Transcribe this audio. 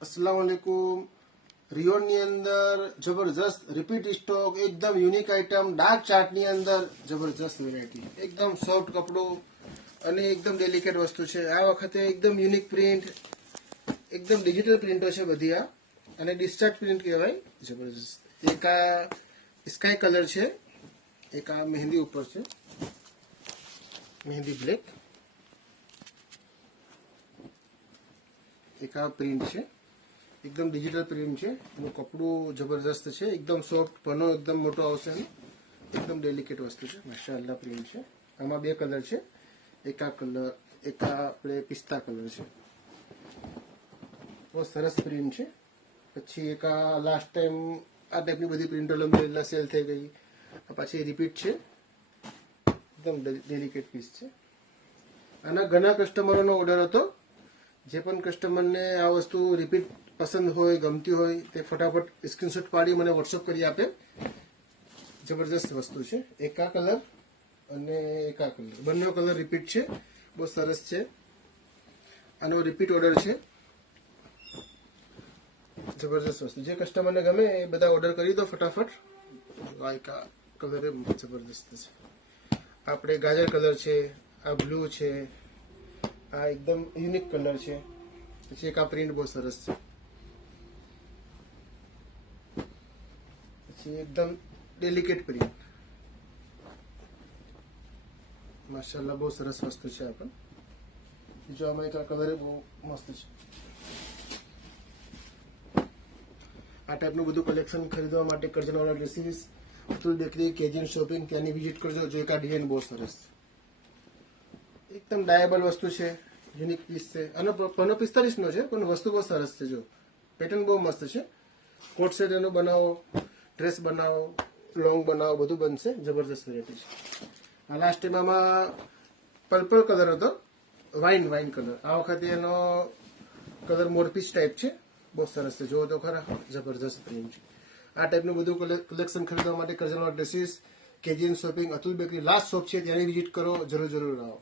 अस्सलाम वालेकुम। रियोनની અંદર જબરજસ્ત રિપીટ સ્ટોક, એકદમ યુનિક આઇટમ, ડાર્ક ચાર્ટની અંદર જબરજસ્ત વેરાયટી, એકદમ સોફ્ટ કપડું અને એકદમ ડેલિકેટ વસ્તુ છે. આ વખતે એકદમ યુનિક પ્રિન્ટ, એકદમ ડિજિટલ પ્રિન્ટો છે બધી આ, અને ડિસ્ચાર્જ પ્રિન્ટ કહેવાય. જબરજસ્ત. એક આ સ્કાય કલર છે, એક આ મહેંદી ઉપર છે, મહેંદી બ્લેક. એક આ પ્રિન્ટ છે, એકદમ ડિજિટલ પ્રિન્ટ છે. એનું કપડું જબરજસ્ત છે, એકદમ સોફ્ટ, પનો એકદમ મોટો આવશે, એકદમ ડેલિકેટ વસ્તુ છે. માશાઅલ્લાહ પ્રિન્ટ છે. આમાં બે કલર છે, એક આ કલર, એક આ આપણે પિસ્તા કલર છે. બહુ સરસ પ્રિન્ટ છે. પછી એક આ લાસ્ટ ટાઈમ આ ટાઈપની બધી પ્રિન્ટો લંબેલા સેલ થઈ ગઈ, આ પાછી રિપીટ છે, એકદમ ડેલિકેટ પીસ છે. આના ઘણા કસ્ટમરોનો ઓર્ડર હતો. જે પણ કસ્ટમરને આ વસ્તુ રિપીટ પસંદ હોય, ગમતી હોય, તે ફટાફટ સ્ક્રીનશોટ પાડી મને વોટ્સઅપ કરી આપે. જબરજસ્ત વસ્તુ છે. એક આ કલર અને એક આ કલર, બંને કલર રિપીટ છે, બહુ સરસ છે. આનો રિપીટ ઓર્ડર છે. જબરજસ્ત વસ્તુ, જે કસ્ટમરને ગમે એ બધા ઓર્ડર કરી દો ફટાફટ. આ એક આ કલર એ જબરજસ્ત છે. આપણે ગાજર કલર છે, આ બ્લુ છે, આ એકદમ યુનિક કલર છે. પછી એક આ પ્રિન્ટ બહુ સરસ છે. પછી એકદમ ડેલિકેટ પ્રિન્ટ, માશાઅલ્લાહ બહુ સરસ વસ્તુ છે. આ પણ બીજો આમાં એક આ કલર બહુ મસ્ત છે. આ ટાઈપનું બધું કલેક્શન ખરીદવા માટે Karjanwala dresses, Atul bakery, કેજીન shopping, ત્યાંની વિઝિટ કરજો. જો એક આ ડિઝાઇન બહુ સરસ છે, એકદમ ડાયેબલ વસ્તુ છે, યુનિક પીસ છે. આનો પનો 45 નો છે, પણ વસ્તુ બહુ સરસ છે. જો પેટર્ન બહુ મસ્ત છે. કોટ સેટ એનો બનાવો, ડ્રેસ બનાવો, લોંગ બનાવો, બધું બનશે. જબરજસ્ત વેરાયટી છે. આ લાસ્ટ ટાઈમ આમાં પર્પલ કલર હતો, વાઇન કલર. આ વખતે એનો કલર મોરપીસ ટાઈપ છે, બહુ સરસ છે. જુઓ તો ખરા, જબરજસ્ત પ્રિન્ટ છે. આ ટાઈપનું બધું કલેક્શન ખરીદવા માટે Karjanwala dresses, KGN shopping, Atul bakery last shop છે, ત્યાંની વિઝિટ કરો. જરૂર આવો.